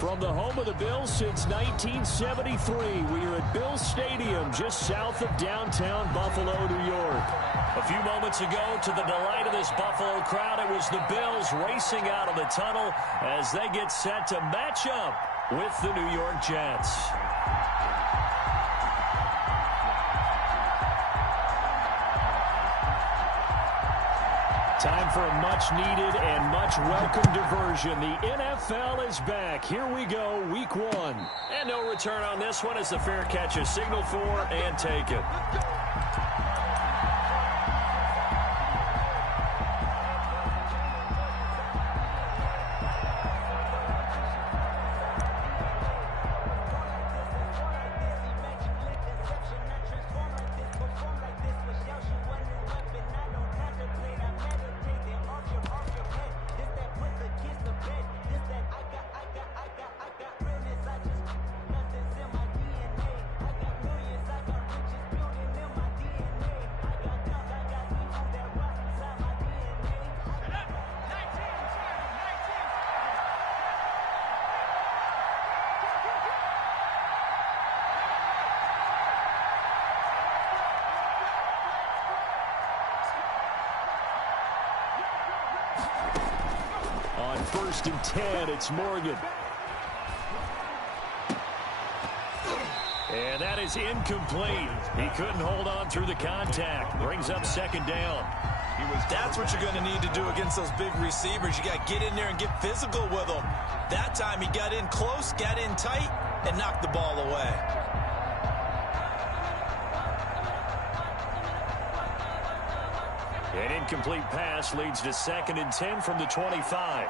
From the home of the Bills since 1973, we are at Bills Stadium just south of downtown Buffalo, New York. A few moments ago, to the delight of this Buffalo crowd, it was the Bills racing out of the tunnel as they get set to match up with the New York Jets. Time for a much-needed and much-welcome diversion. The NFL is back. Here we go, Week 1. And no return on this one as the fair catch is signaled for and taken. On 1st and 10, it's Morgan. And that is incomplete. He couldn't hold on through the contact. Brings up 2nd down. That's what you're going to need to do against those big receivers. You got to get in there and get physical with them. That time he got in close, got in tight, and knocked the ball away. An incomplete pass leads to 2nd and 10 from the 25.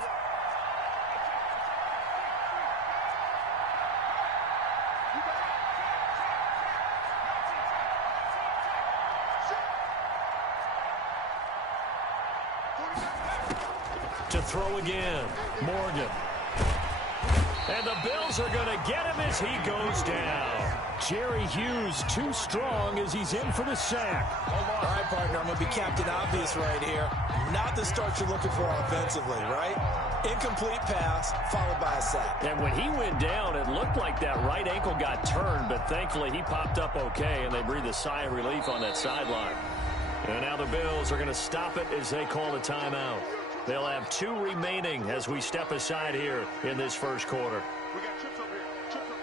To throw again, Morgan. And the Bills are going to get him as he goes down. Jerry Hughes too strong as he's in for the sack. All right, partner, I'm going to be Captain Obvious right here. Not the start you're looking for offensively, right? Incomplete pass, followed by a sack. And when he went down, it looked like that right ankle got turned, but thankfully he popped up okay, and they breathed a sigh of relief on that sideline. And now the Bills are going to stop it as they call the timeout. They'll have 2 remaining as we step aside here in this first quarter.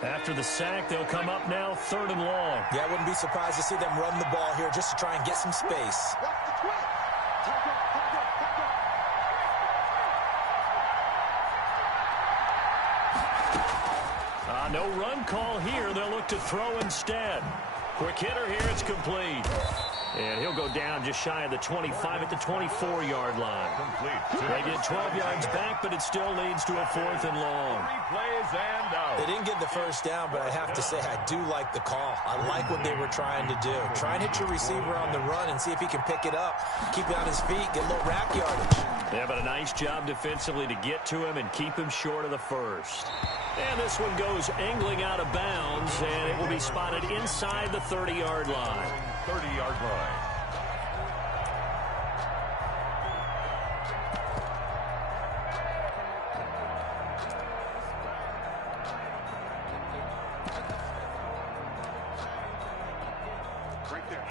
After the sack, they'll come up now 3rd and long. Yeah, I wouldn't be surprised to see them run the ball here just to try and get some space. No run call here. They'll look to throw instead. Quick hitter here. It's complete. And he'll go down just shy of the 25 at the 24-yard line. They get 12 yards back, but it still leads to a 4th and long. They didn't get the first down, but I have to say I do like the call. I like what they were trying to do. Try and hit your receiver on the run and see if he can pick it up. Keep it on his feet, get a little rack yardage. Yeah, but a nice job defensively to get to him and keep him short of the first. And this one goes angling out of bounds, and it will be spotted inside the 30-yard line. 30-yard line.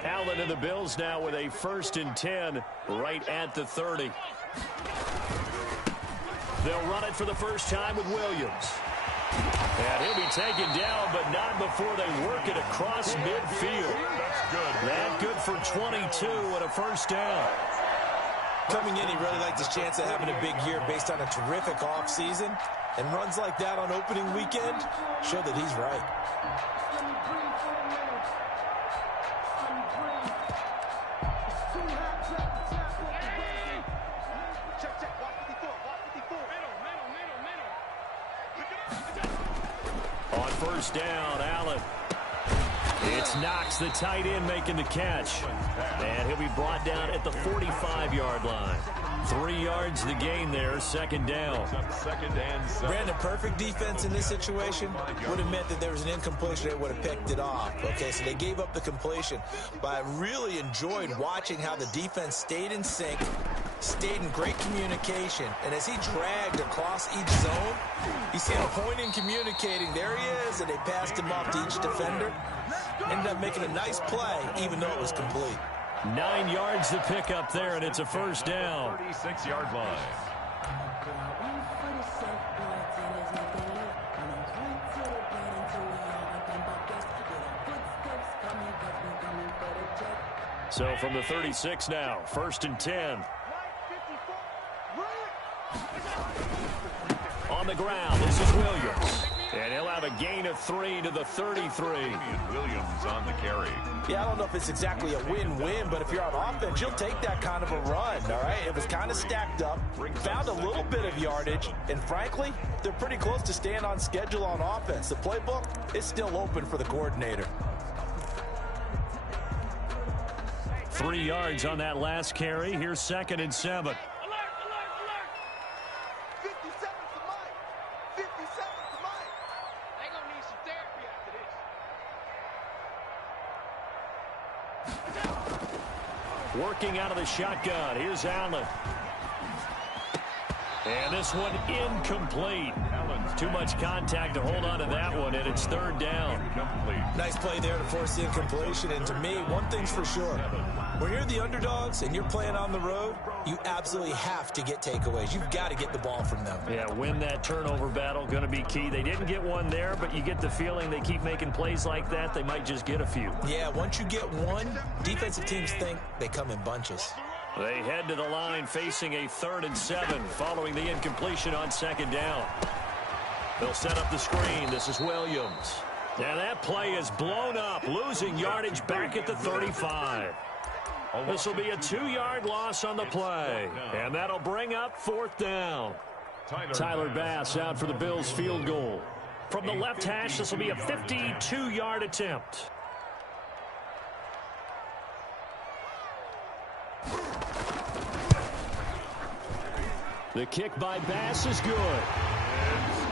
Allen and the Bills now with a 1st and 10 right at the 30. They'll run it for the first time with Williams. And he'll be taken down, but not before they work it across midfield. That's good. That good for 22 and a 1st down. Coming in, he really liked his chance of having a big year based on a terrific offseason. And runs like that on opening weekend show that he's right. On 1st down, Allen. It's Knox, the tight end, making the catch. And he'll be brought down at the 45-yard line. 3 yards the gain there, 2nd down. Brandon, perfect defense in this situation would have meant that there was an incompletion. They would have picked it off. Okay, so they gave up the completion. But I really enjoyed watching how the defense stayed in sync, stayed in great communication, and as he dragged across each zone, you see him pointing, communicating. There he is, and they passed him off to each defender. Ended up making a nice play, even though it was complete. 9 yards to pick up there, and it's a first down. 36-yard line. So from the 36 now, 1st and 10. On the ground, this is Williams. And he'll have a gain of 3 to the 33. Williams on the carry. Yeah, I don't know if it's exactly a win-win, but if you're on offense, you'll take that kind of a run, all right? It was kind of stacked up, found a little bit of yardage, and frankly, they're pretty close to staying on schedule on offense. The playbook is still open for the coordinator. 3 yards on that last carry. Here's 2nd and 7. Working out of the shotgun. Here's Allen. And this one incomplete. Too much contact to hold on to that one, and it's 3rd down. Nice play there to force the incompletion, and to me, one thing's for sure. When you're the underdogs and you're playing on the road, you absolutely have to get takeaways. You've got to get the ball from them. Yeah, win that turnover battle, going to be key. They didn't get one there, but you get the feeling they keep making plays like that, they might just get a few. Yeah, once you get one, defensive teams think they come in bunches. They head to the line facing a 3rd and 7 following the incompletion on 2nd down. They'll set up the screen. This is Williams. And that play is blown up, losing yardage back at the 35. This will be a 2-yard loss on the play, and that'll bring up 4th down. Tyler Bass out for the Bills field goal. From the left hash, this will be a 52-yard attempt. The kick by Bass is good.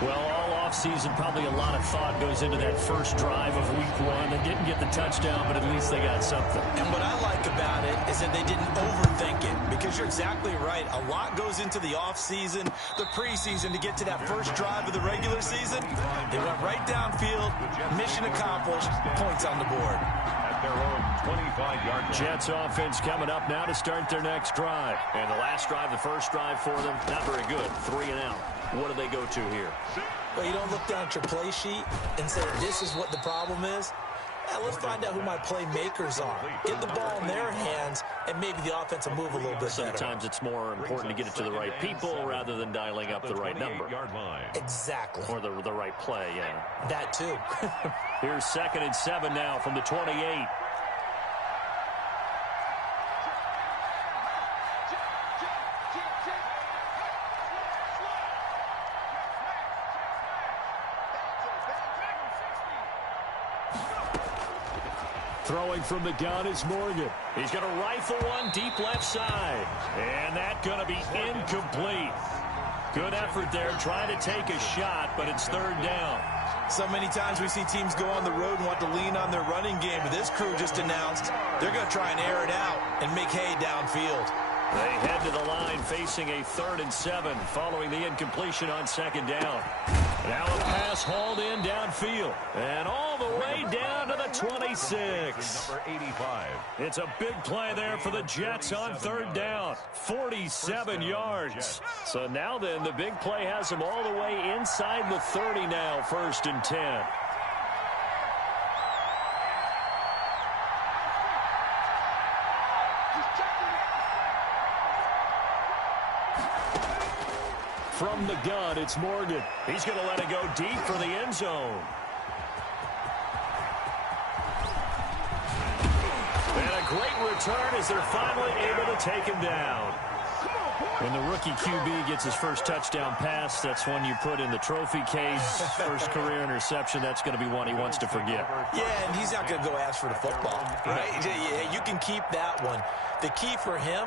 Well, all offseason, probably a lot of thought goes into that first drive of week 1. They didn't get the touchdown, but at least they got something. And what I like about it is that they didn't overthink it, because you're exactly right. A lot goes into the offseason, the preseason, to get to that first drive of the regular season. They went right downfield, mission accomplished, points on the board. At their own 25-yard line. Jets offense coming up now to start their next drive. And the last drive, the first drive for them, not very good. 3 and out. What do they go to here? Well, you don't look down at your play sheet and say, this is what the problem is. Let's find out who my playmakers are. Get the ball in their hands, and maybe the offense will move a little bit better. Sometimes it's more important to get it to the right people rather than dialing up the right number. Exactly. Or the right play, yeah. That too. Here's 2nd and 7 now from the 28. Throwing from the gun is Morgan. He's going to rifle one deep left side. And that's going to be incomplete. Good effort there trying to take a shot, but it's 3rd down. So many times we see teams go on the road and want to lean on their running game, but this crew just announced they're going to try and air it out and make hay downfield. They head to the line facing a 3rd and 7 following the incompletion on 2nd down. Now a pass hauled in downfield and all the way down to the 26. Number 85. It's a big play there for the Jets on 3rd down. 47 yards. So now then, the big play has them all the way inside the 30 now, 1st and 10. From the gun, it's Morgan. He's going to let it go deep for the end zone. And a great return as they're finally able to take him down. When the rookie QB gets his first touchdown pass, that's one you put in the trophy case. First career interception, that's going to be one he wants to forget. Yeah, and he's not going to go ask for the football, right? Yeah, you can keep that one. The key for him,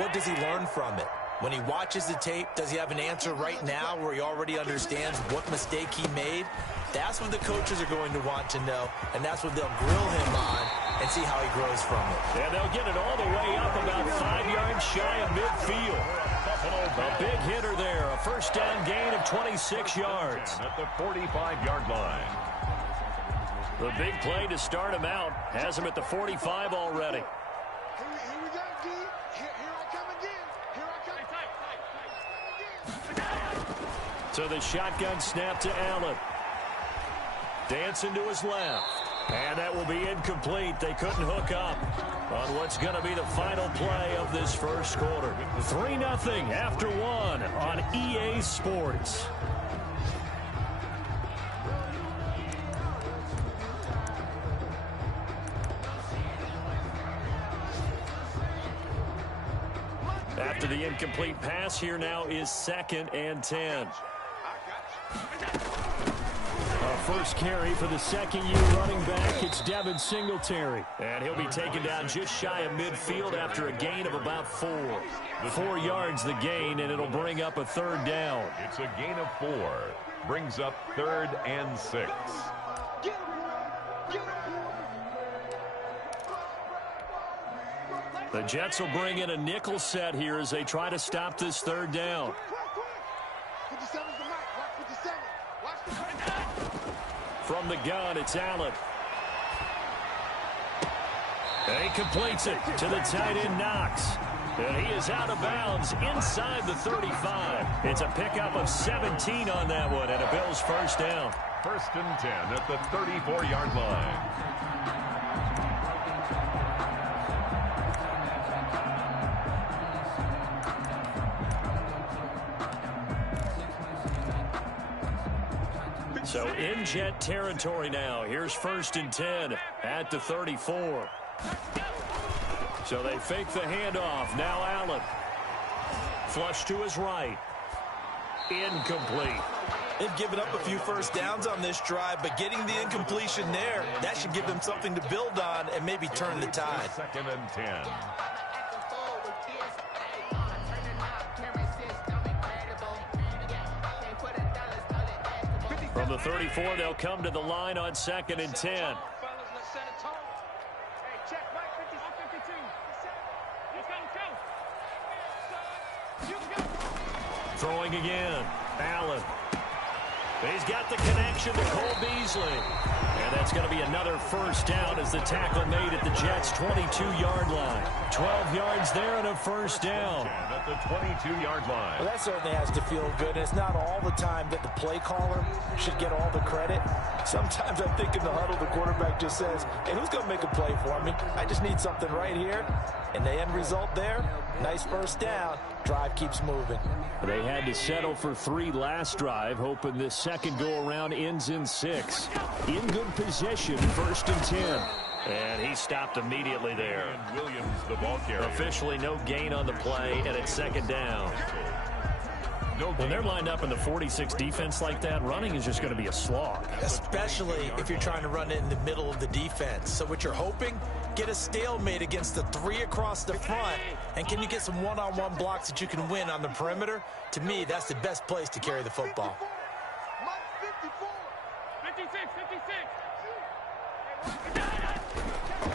what does he learn from it? When he watches the tape, does he have an answer right now where he already understands what mistake he made? That's what the coaches are going to want to know, and that's what they'll grill him on and see how he grows from it. And they'll get it all the way up about 5 yards shy of midfield. A big hitter there. A first down gain of 26 yards. At the 45-yard line. The big play to start him out has him at the 45 already. Here we go, D. Here I come again. Here I come. So the shotgun snap to Allen. Dancing to his left. And that will be incomplete. They couldn't hook up on what's going to be the final play of this first quarter. 3-0 after 1 on EA Sports. After the incomplete pass, here now is 2nd and 10. First carry for the second-year running back. It's Devin Singletary. And he'll be taken down just shy of midfield after a gain of about 4. 4 yards the gain, and it'll bring up a 3rd down. It's a gain of 4. Brings up 3rd and 6. The Jets will bring in a nickel set here as they try to stop this 3rd down. From the gun, it's Allen. And he completes it to the tight end, Knox. And he is out of bounds inside the 35. It's a pickup of 17 on that one, and a Bills first down. 1st and 10 at the 34-yard line. So in Jet territory now. Here's 1st and 10 at the 34. So they fake the handoff. Now Allen. Flush to his right. Incomplete. They've given up a few first downs on this drive, but getting the incompletion there, that should give them something to build on and maybe turn the tide. 2nd and 10. From the 34, they'll come to the line on 2nd and 10. Throwing again. Allen. He's got the connection to Cole Beasley. And that's going to be another first down as the tackle made at the Jets' 22-yard line. 12 yards there and a first down. At the 22-yard line. Well, that certainly has to feel good. And it's not all the time that the play caller should get all the credit. Sometimes I think in the huddle, the quarterback just says, hey, who's going to make a play for me? I just need something right here. And the end result there, nice first down. Drive keeps moving. They had to settle for 3 last drive, hoping this second go-around ends in 6. In good position, 1st and 10. And he stopped immediately there. And Williams, the ball carrier. Officially no gain on the play, and it's 2nd down. When they're lined up in the 46 defense like that, running is just going to be a slog. Especially if you're trying to run it in the middle of the defense. So what you're hoping, get a stalemate against the 3 across the front. And can you get some one-on-one blocks that you can win on the perimeter? To me, that's the best place to carry the football. 56.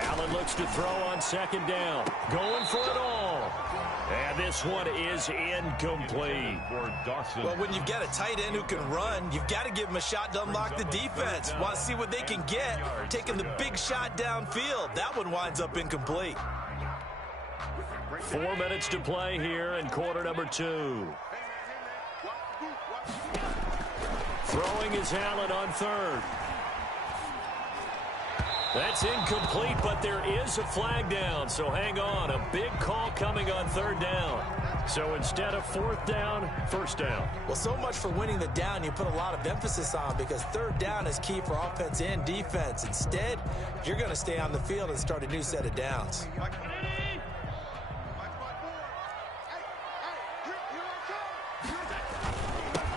Allen looks to throw on 2nd down. Going for it all. And this one is incomplete. For Dawson. Well, when you've got a tight end who can run, you've got to give him a shot to unlock the defense. Want to see what they can get, taking the big shot downfield. That one winds up incomplete. 4 minutes to play here in quarter number 2. Throwing is Allen on 3rd. That's incomplete, but there is a flag down, so hang on. A big call coming on 3rd down. So instead of 4th down, 1st down. Well, so much for winning the down you put a lot of emphasis on, because 3rd down is key for offense and defense. Instead, you're going to stay on the field and start a new set of downs.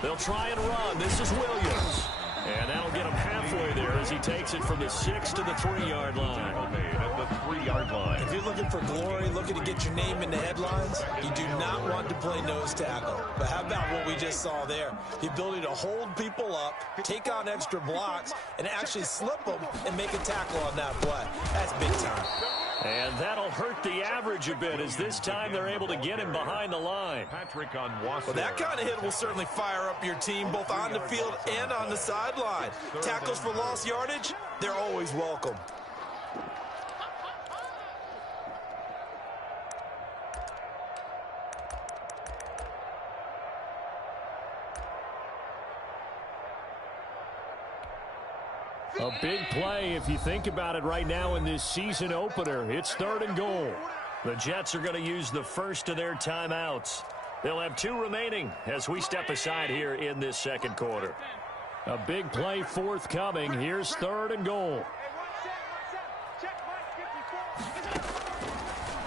They'll try and run. This is Williams. And that'll get him halfway there as he takes it from the 6 to the 3-yard line. At the 3-yard line. If you're looking for glory, looking to get your name in the headlines, you do not want to play nose tackle. But how about what we just saw there? The ability to hold people up, take on extra blocks, and actually slip them and make a tackle on that play. That's big time. that'll hurt the average a bit, as this time they're able to get him behind the line. Patrick on Wasser. Well, that kind of hit will certainly fire up your team, both on the field and on the sideline. Tackles for lost yardage, they're always welcome. A big play if you think about it right now in this season opener. It's 3rd and goal. The Jets are going to use the first of their timeouts. They'll have 2 remaining as we step aside here in this second quarter. A big play forthcoming. Here's 3rd and goal.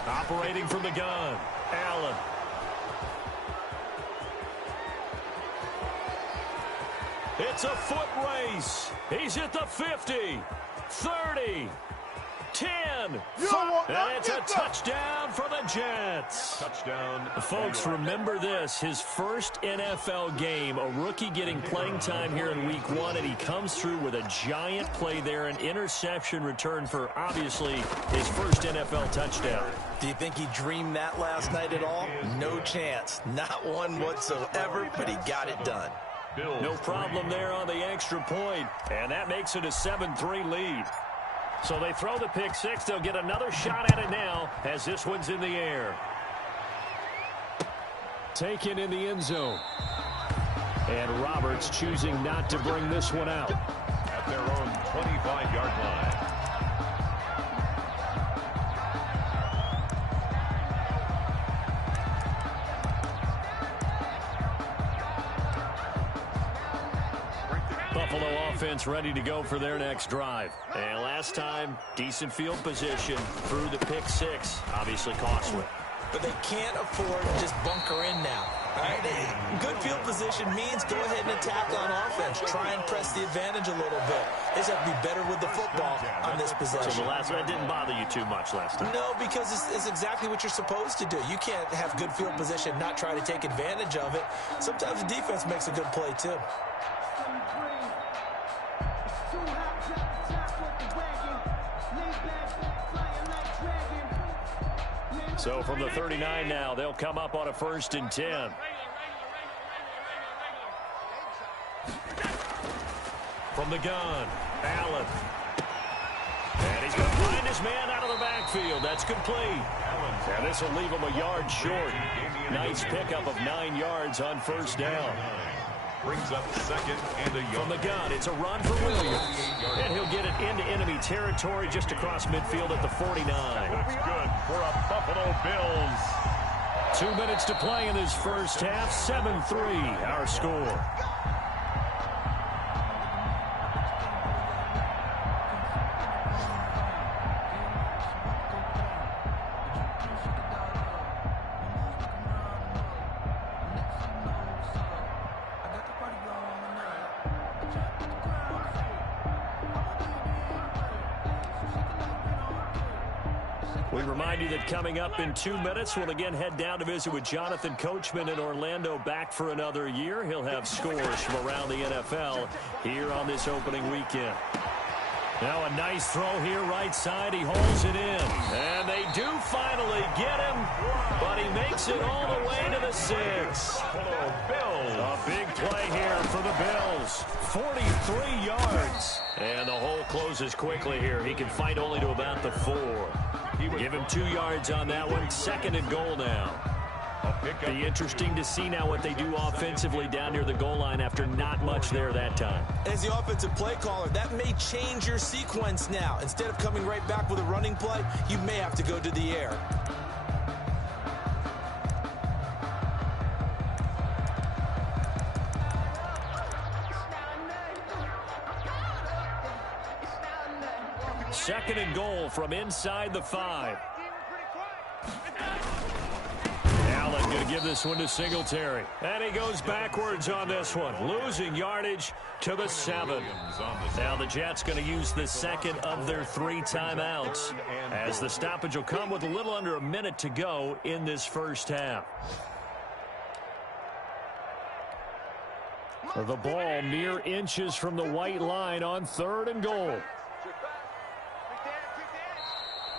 Operating from the gun, Allen. It's a foot race. He's at the 50, 30, 10, and it's a touchdown for the Jets. Touchdown. Folks, remember this, his first NFL game, a rookie getting playing time here in week 1, and he comes through with a giant play there, an interception return for, obviously, his first NFL touchdown. Do you think he dreamed that last night at all? No chance. Not one whatsoever, but he got it done. No problem there on the extra point, and that makes it a 7-3 lead. So they throw the pick six. They'll get another shot at it now as this one's in the air. Taken in the end zone. And Roberts choosing not to bring this one out. At their own 25-yard line. Buffalo offense ready to go for their next drive. And last time, decent field position through the pick six. Obviously costly. But they can't afford to just bunker in now. All right? Good field position means go ahead and attack on offense. Try and press the advantage a little bit. They just have to be better with the football on this possession. So the last one didn't bother you too much last time? No, because it's exactly what you're supposed to do. You can't have good field position, not try to take advantage of it. Sometimes the defense makes a good play, too. So from the 39 now, they'll come up on a 1st and 10. From the gun, Allen. And he's going to find his man out of the backfield. That's complete. And this will leave him a yard short. Nice pickup of 9 yards on 1st down. Brings up 2nd and a yard. From the gun, it's a run for Williams. And he'll get it into enemy territory just across midfield at the 49. That's good for a Buffalo Bills. 2 minutes to play in this first half. 7-3 our score. We remind you that coming up in 2 minutes, we'll again head down to visit with Jonathan Coachman in Orlando, back for another year. He'll have scores from around the NFL here on this opening weekend. Now a nice throw here right side. He holds it in. And they do finally get him, but he makes it all the way to the 6. Bills. A big play here for the Bills. 43 yards. And the hole closes quickly here. He can fight only to about the 4. Give him 2 yards on that one. 2nd and goal now. Be interesting to see now what they do offensively down near the goal line after not much there that time. As the offensive play caller, that may change your sequence now. Instead of coming right back with a running play, you may have to go to the air. Second and goal from inside the 5. Allen going to give this one to Singletary. And he goes backwards on this one, losing yardage to the 7. Now the Jets going to use the 2nd of their 3 timeouts, as the stoppage will come with a little under a minute to go in this first half. The ball mere inches from the white line on 3rd and goal.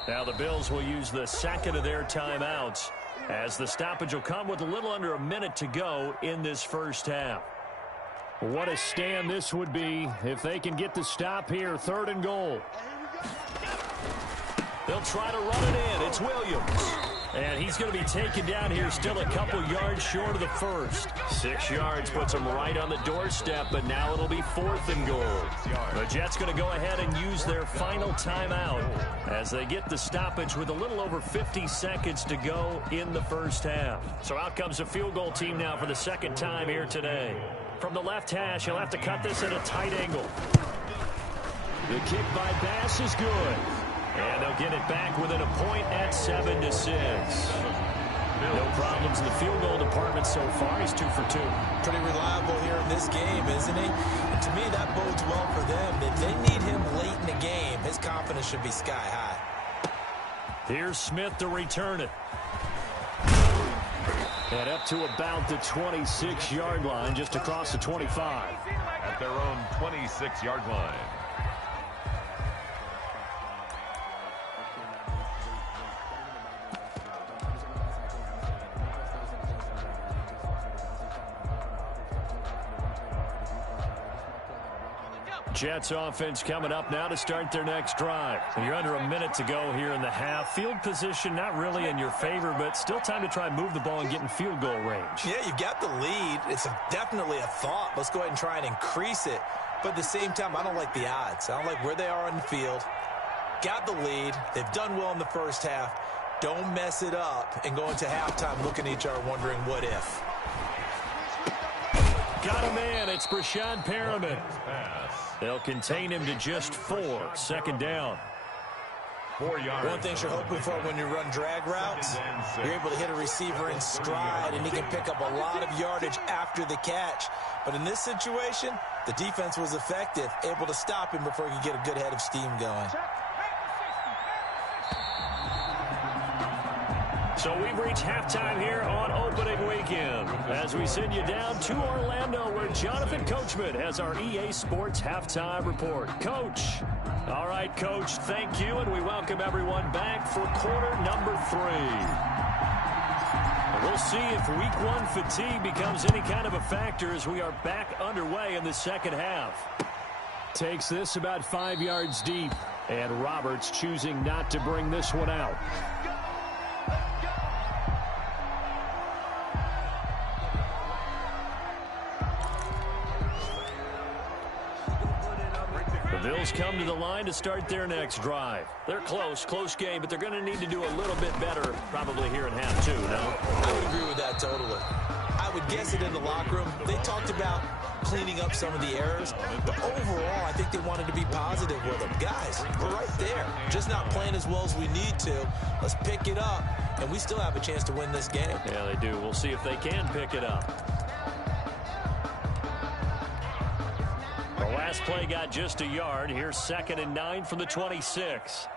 Now the Bills will use the second of their timeouts, as the stoppage will come with a little under a minute to go in this first half. What a stand this would be if they can get the stop here. 3rd and goal. They'll try to run it in. It's Williams. And he's going to be taken down here, still a couple yards short of the first. 6 yards puts him right on the doorstep, but now it'll be 4th and goal. The Jets going to go ahead and use their final timeout as they get the stoppage with a little over 50 seconds to go in the first half. So out comes the field goal team now for the second time here today. From the left hash, he'll have to cut this at a tight angle. The kick by Bass is good. And they'll get it back within a point at 7-6. No problems in the field goal department so far. He's 2 for 2. Pretty reliable here in this game, isn't he? And to me, that bodes well for them. If they need him late in the game, his confidence should be sky high. Here's Smith to return it. And up to about the 26-yard line, just across the 25. At their own 26-yard line. Jets offense coming up now to start their next drive. And you're under a minute to go here in the half. Field position not really in your favor, but still time to try and move the ball and get in field goal range. Yeah, you've got the lead. It's definitely a thought. Let's go ahead and try and increase it. But at the same time, I don't like the odds. I don't like where they are on the field. Got the lead. They've done well in the first half. Don't mess it up and go into halftime looking at each other wondering what if. Got a man. It's Breshad Perriman. They'll contain him to just 4. 2nd down. 4 yards. One thing you're hoping for when you run drag routes, you're able to hit a receiver in stride, and he can pick up a lot of yardage after the catch. But in this situation, the defense was effective, able to stop him before he could get a good head of steam going. So we've reached halftime here on opening weekend as we send you down to Orlando where Jonathan Coachman has our EA Sports halftime report. Coach. All right, Coach, thank you, and we welcome everyone back for quarter number 3. We'll see if week 1 fatigue becomes any kind of a factor as we are back underway in the second half. Takes this about 5 yards deep, and Roberts choosing not to bring this one out. Bills come to the line to start their next drive. They're close game, but they're going to need to do a little bit better probably here in half 2, no? I would agree with that totally. I would guess it in the locker room. They talked about cleaning up some of the errors, but overall, I think they wanted to be positive with them. Guys, we're right there. Just not playing as well as we need to. Let's pick it up, and we still have a chance to win this game. Yeah, they do. We'll see if they can pick it up. The last play got just a yard. Here's 2nd and 9 from the 26.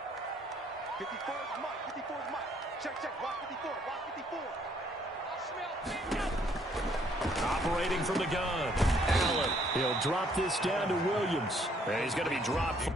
54 is Mike. 54 is Mike. Check. Watch 54. Watch 54. Operating from the gun. Allen. He'll drop this down to Williams. And he's going to be dropped.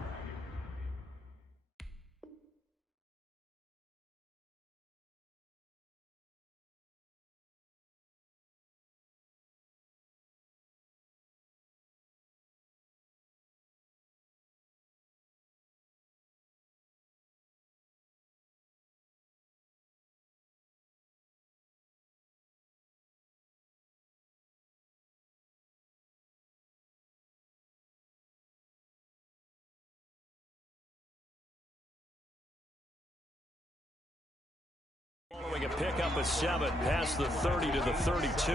Following a pickup of 7 past the 30 to the 32.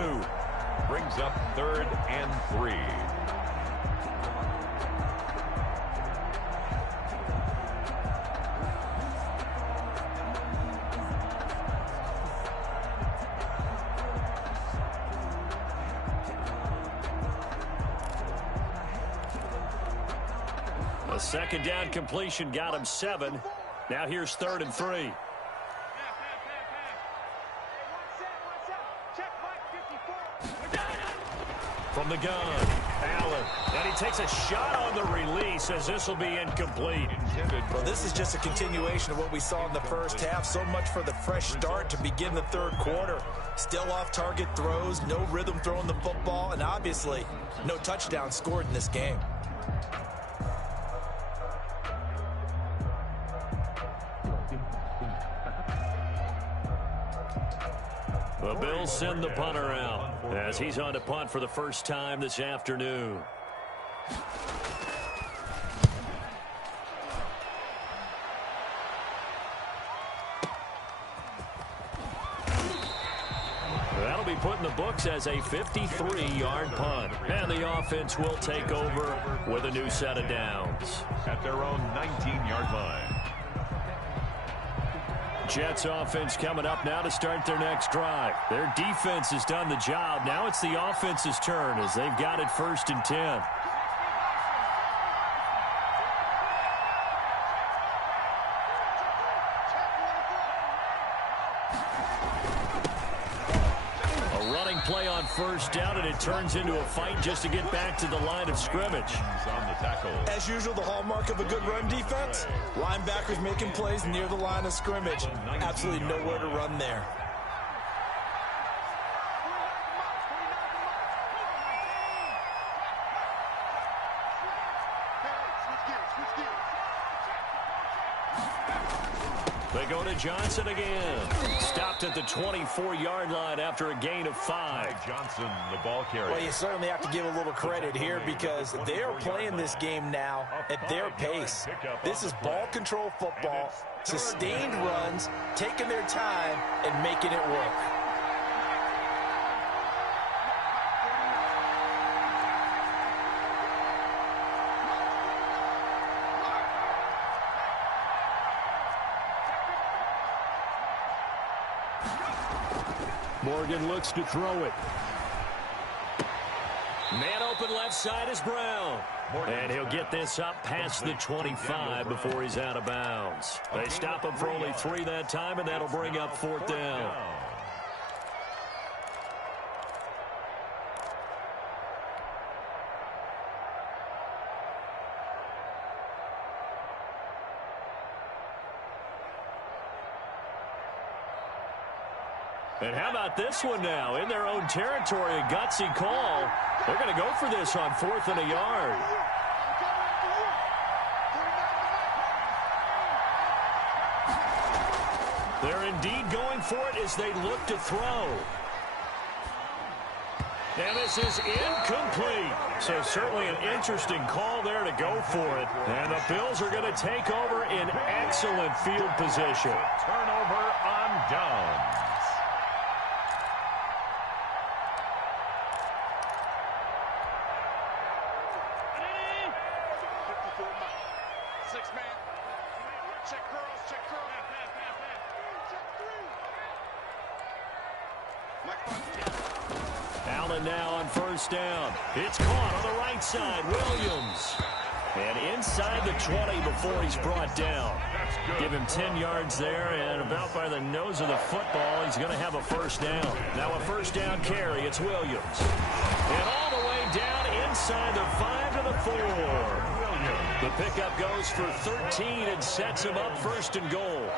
Brings up 3rd and 3. A 2nd down completion got him 7. Now here's 3rd and 3. From the gun, Allen. And he takes a shot on the release as this will be incomplete. Well, this is just a continuation of what we saw in the first half. So much for the fresh start to begin the third quarter. Still off-target throws, no rhythm throwing the football, and obviously no touchdown scored in this game. The Bills send the punter out as he's on to punt for the first time this afternoon. That'll be put in the books as a 53-yard punt. And the offense will take over with a new set of downs. At their own 19-yard line. Jets offense coming up now to start their next drive. Their defense has done the job. Now it's the offense's turn as they've got it 1st and 10. A running play on 1st down, and it turns into a fight just to get back to the line of scrimmage. On the tackle. As usual, the hallmark of a good run defense, linebackers making plays near the line of scrimmage. Absolutely nowhere to run there. They go to Johnson again. Stopped at the 24-yard line after a gain of 5. Johnson, the ball carrier. Well, you certainly have to give a little credit here because they are playing this game now at their pace. This is ball control football, sustained runs, taking their time, and making it work. Morgan looks to throw it. Man open left side is Brown. And he'll get this up past the 25 before he's out of bounds. They stop him for only 3 that time, and that'll bring up 4th down. And how about this one now? In their own territory, a gutsy call. They're going to go for this on 4th and a yard. They're indeed going for it as they look to throw. And this is incomplete. So certainly an interesting call there to go for it. And the Bills are going to take over in excellent field position. Turnover on downs. Allen now on 1st down. It's caught on the right side. Williams. And inside the 20 before he's brought down. Give him 10 yards there, and about by the nose of the football, he's going to have a 1st down. Now a 1st down carry. It's Williams. And all the way down inside the 5 to the 4. The pickup goes for 13 and sets him up 1st and goal.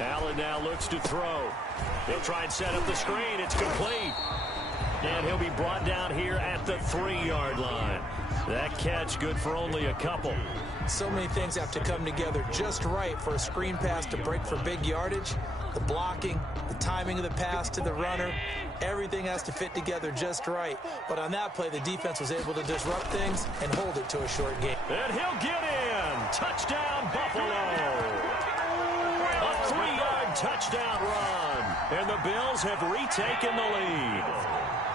Allen now looks to throw. He'll try and set up the screen. It's complete. And he'll be brought down here at the 3-yard line. That catch good for only a couple. So many things have to come together just right for a screen pass to break for big yardage. The blocking, the timing of the pass to the runner, everything has to fit together just right. But on that play, the defense was able to disrupt things and hold it to a short game. And he'll get in. Touchdown, Buffalo. A 3-yard touchdown run. And the Bills have retaken the lead.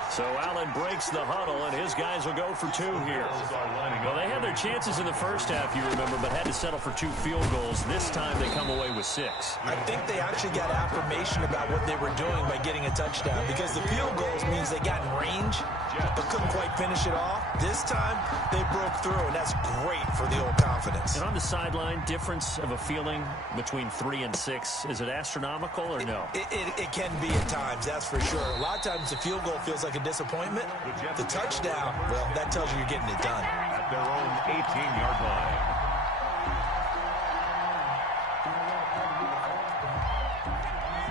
So Allen breaks the huddle, and his guys will go for 2 here. Well, they had their chances in the first half, you remember, but had to settle for 2 field goals. This time they come away with 6. I think they actually got affirmation about what they were doing by getting a touchdown, because the field goals means they got in range. but couldn't quite finish it off. This time, they broke through, and that's great for the old confidence. And on the sideline, difference of a feeling between 3 and 6, is it astronomical or no? It can be at times, that's for sure. A lot of times the field goal feels like a disappointment. The touchdown, well, that tells you you're getting it done. At their own 18-yard line.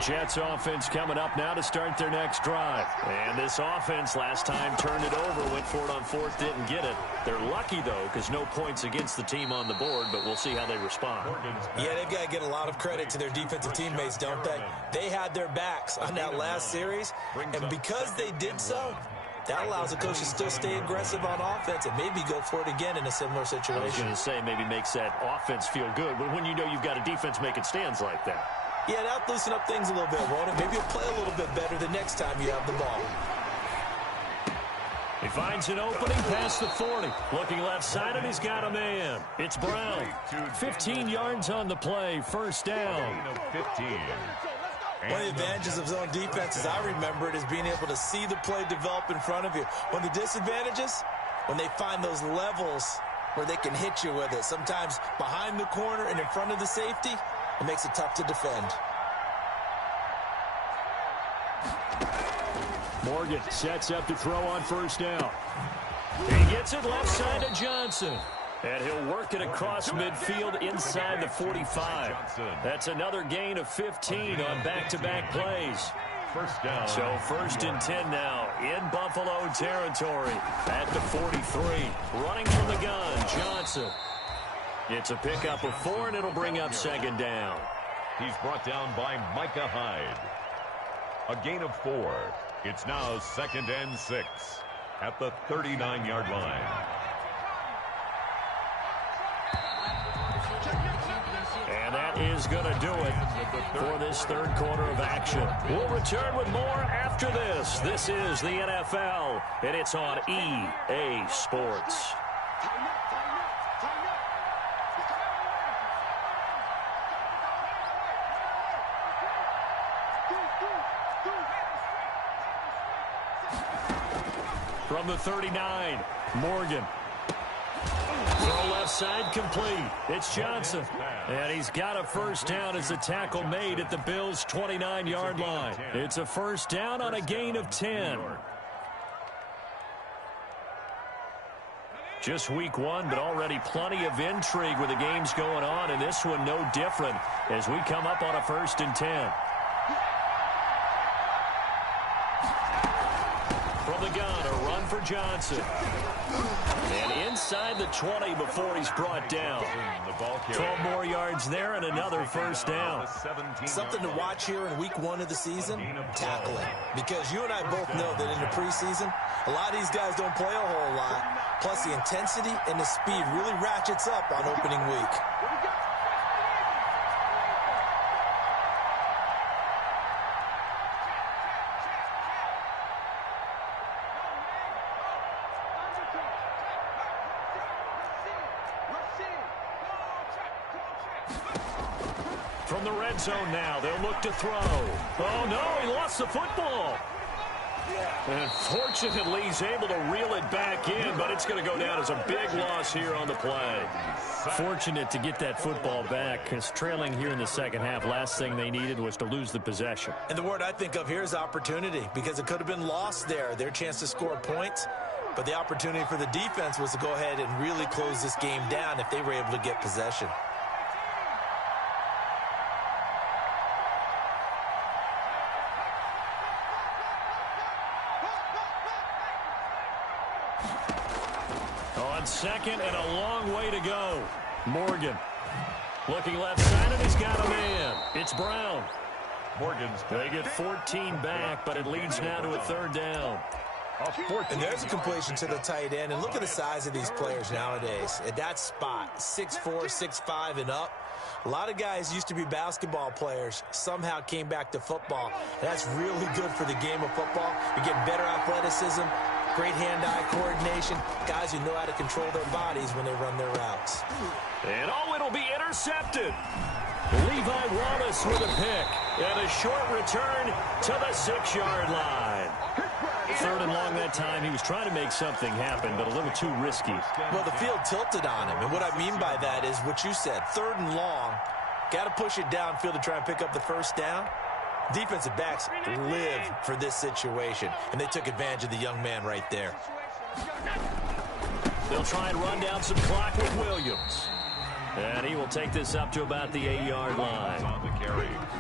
Jets offense coming up now to start their next drive. And this offense last time turned it over, went for it on fourth, didn't get it. They're lucky, though, because no points against the team on the board, but we'll see how they respond. Yeah, they've got to get a lot of credit to their defensive teammates, don't they? They had their backs on that last series, and because they did so, that allows the coach to still stay aggressive on offense and maybe go for it again in a similar situation. I was going to say maybe makes that offense feel good, but when you know you've got a defense making stands like that. Yeah, that'll loosen up things a little bit, won't it? Maybe you'll play a little bit better the next time you have the ball. He finds an opening past the 40. Looking left side, and he's got a man. It's Brown. 15 yards on the play. First down. One of the advantages of zone defense, as I remember it, is being able to see the play develop in front of you. One of the disadvantages, when they find those levels where they can hit you with it, sometimes behind the corner and in front of the safety, it makes it tough to defend. Morgan sets up to throw on first down. He gets it left side to Johnson. And he'll work it across midfield inside the 45. That's another gain of 15 on back-to-back plays. First down. So first and 10 now in Buffalo territory at the 43. Running from the gun, Johnson. It's a pickup of 4, and it'll bring up second down. He's brought down by Micah Hyde. A gain of 4. It's now 2nd and 6 at the 39-yard line. And that is going to do it for this third quarter of action. We'll return with more after this. This is the NFL, and it's on EA Sports. From the 39, Morgan. Throw left side complete. It's Johnson. And he's got a first down as the tackle made at the Bills' 29-yard line. It's a first down on a gain of 10. Just week 1, but already plenty of intrigue with the games going on, and this one no different as we come up on a 1st and 10. From the gun, a run for Johnson. And inside the 20 before he's brought down. 12 more yards there and another first down. Something to watch here in week 1 of the season, tackling. Because you and I both know that in the preseason, a lot of these guys don't play a whole lot. Plus the intensity and the speed really ratchets up on opening week. From the red zone now, they'll look to throw. Oh, no, he lost the football. And fortunately, he's able to reel it back in, but it's going to go down as a big loss here on the play. Fortunate to get that football back, because trailing here in the second half, last thing they needed was to lose the possession. And the word I think of here is opportunity, because it could have been lost there, their chance to score points. But the opportunity for the defense was to go ahead and really close this game down if they were able to get possession. On second and a long way to go. Morgan looking left side, and he's got a man. It's Brown. They get 14 back, but it leads now to a third down. And there's a completion to the tight end. And look at the size of these players nowadays. At that spot, 6'4", 6'5", and up. A lot of guys used to be basketball players, somehow came back to football. And that's really good for the game of football. You're getting better athleticism, great hand-eye coordination, guys who know how to control their bodies when they run their routes. And it'll be intercepted. Levi Wallace with a pick. And a short return to the 6-yard line. Third and long that time. He was trying to make something happen, but a little too risky. Well, the field tilted on him, and what I mean by that is what you said. Third and long, got to push it downfield to try and pick up the first down. Defensive backs live for this situation, and they took advantage of the young man right there. They'll try and run down some clock with Williams. And he will take this up to about the 8-yard line.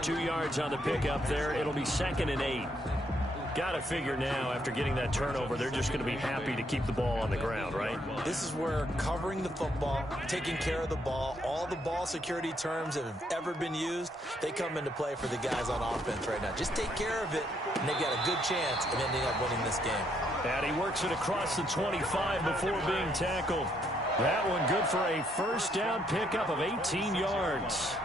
2 yards on the pickup there. It'll be 2nd and 8. Got to figure now, after getting that turnover, they're just going to be happy to keep the ball on the ground, right? This is where covering the football, taking care of the ball, all the ball security terms that have ever been used, they come into play for the guys on offense right now. Just take care of it, and they've got a good chance of ending up winning this game. And he works it across the 25 before being tackled. That one good for a first down pickup of 18 yards.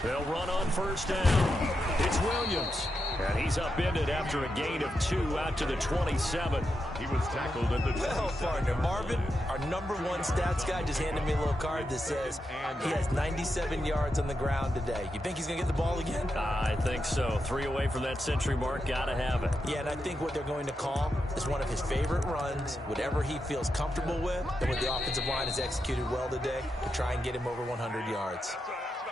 They'll run on first down. It's Williams. And he's upended after a gain of 2 out to the 27. He was tackled at the 27. Well, partner, Marvin, our #1 stats guy, just handed me a little card that says he has 97 yards on the ground today. You think he's going to get the ball again? I think so. 3 away from that century mark. Got to have it. Yeah, and I think what they're going to call is one of his favorite runs, whatever he feels comfortable with, and what the offensive line has executed well today to try and get him over 100 yards.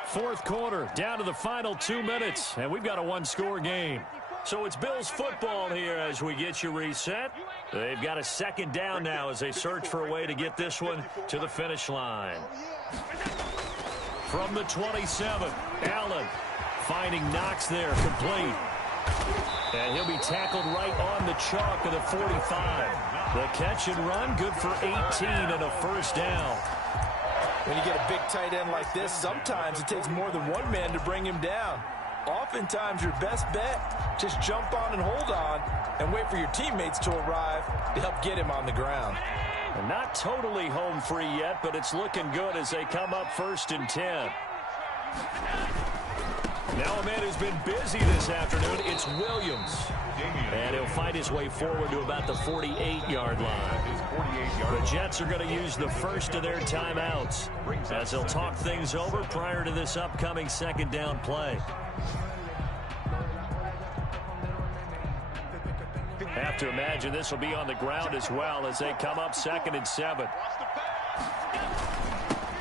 Fourth quarter, down to the final 2 minutes, and we've got a 1-score game. So it's Bills football here as we get you reset. They've got a 2nd down now as they search for a way to get this one to the finish line. From the 27, Allen finding Knox there, complete. And he'll be tackled right on the chalk of the 45. The catch and run, good for 18 and a first down. When you get a big tight end like this, sometimes it takes more than one man to bring him down. Oftentimes, your best bet, just jump on and hold on and wait for your teammates to arrive to help get him on the ground. And not totally home free yet, but it's looking good as they come up 1st and 10. Now a man who's been busy this afternoon, it's Williams. And he'll fight his way forward to about the 48-yard line. The Jets are going to use the first of their timeouts as they'll talk things over prior to this upcoming 2nd down play. Have to imagine this will be on the ground as well as they come up 2nd and 7.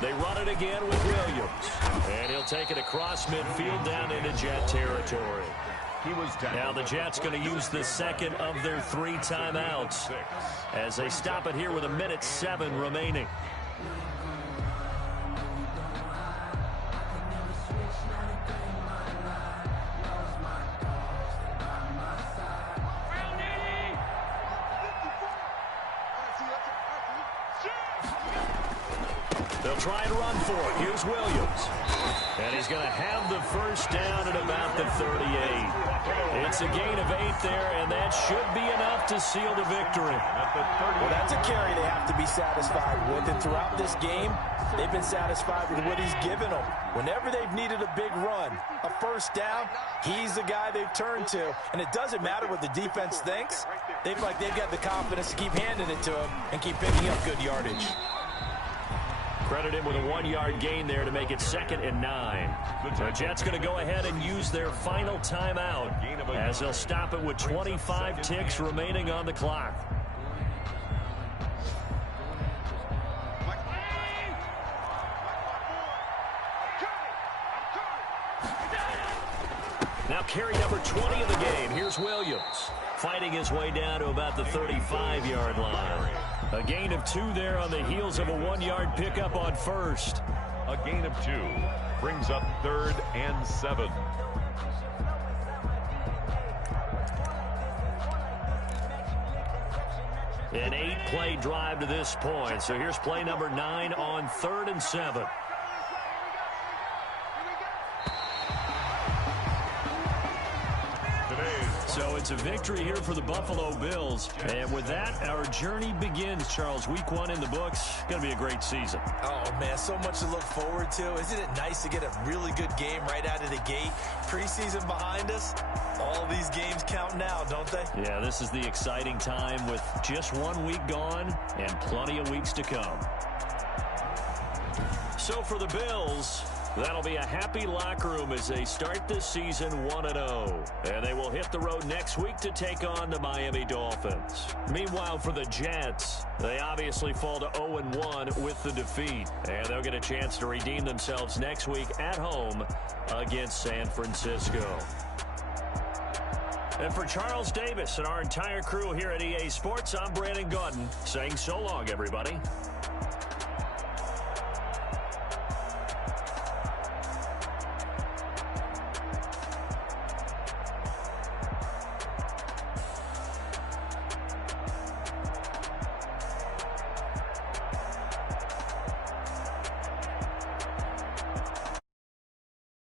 They run it again with Williams. And he'll take it across midfield down into Jet territory. Now the Jets going to use the 2nd of their 3 timeouts as they stop it here with 1:07 remaining. They'll try and run for it. Here's Williams. And he's going to have the first down at about the 38. It's a gain of 8 there, and that should be enough to seal the victory. Well, that's a carry they have to be satisfied with. And throughout this game, they've been satisfied with what he's given them. Whenever they've needed a big run, a first down, he's the guy they've turned to. And it doesn't matter what the defense thinks. They feel like they've got the confidence to keep handing it to him and keep picking up good yardage. Credit him with a 1-yard gain there to make it 2nd and 9. The Jets going to go ahead and use their final timeout as they'll stop it with 25 ticks remaining on the clock. Now carry number 20 of the game. Here's Williams fighting his way down to about the 35-yard line. A gain of 2 there on the heels of a 1-yard pickup on first. A gain of 2 brings up 3rd and 7. An 8-play drive to this point. So here's play number 9 on 3rd and 7. So it's a victory here for the Buffalo Bills. And with that, our journey begins, Charles. Week 1 in the books. Going to be a great season. Oh, man, so much to look forward to. Isn't it nice to get a really good game right out of the gate? Preseason behind us. All All these games count now, don't they? Yeah, this is the exciting time with just 1 week gone and plenty of weeks to come. So for the Bills, that'll be a happy locker room as they start this season 1-0. And they will hit the road next week to take on the Miami Dolphins. Meanwhile, for the Jets, they obviously fall to 0-1 with the defeat. And they'll get a chance to redeem themselves next week at home against San Francisco. And for Charles Davis and our entire crew here at EA Sports, I'm Brandon Gaudin saying so long, everybody.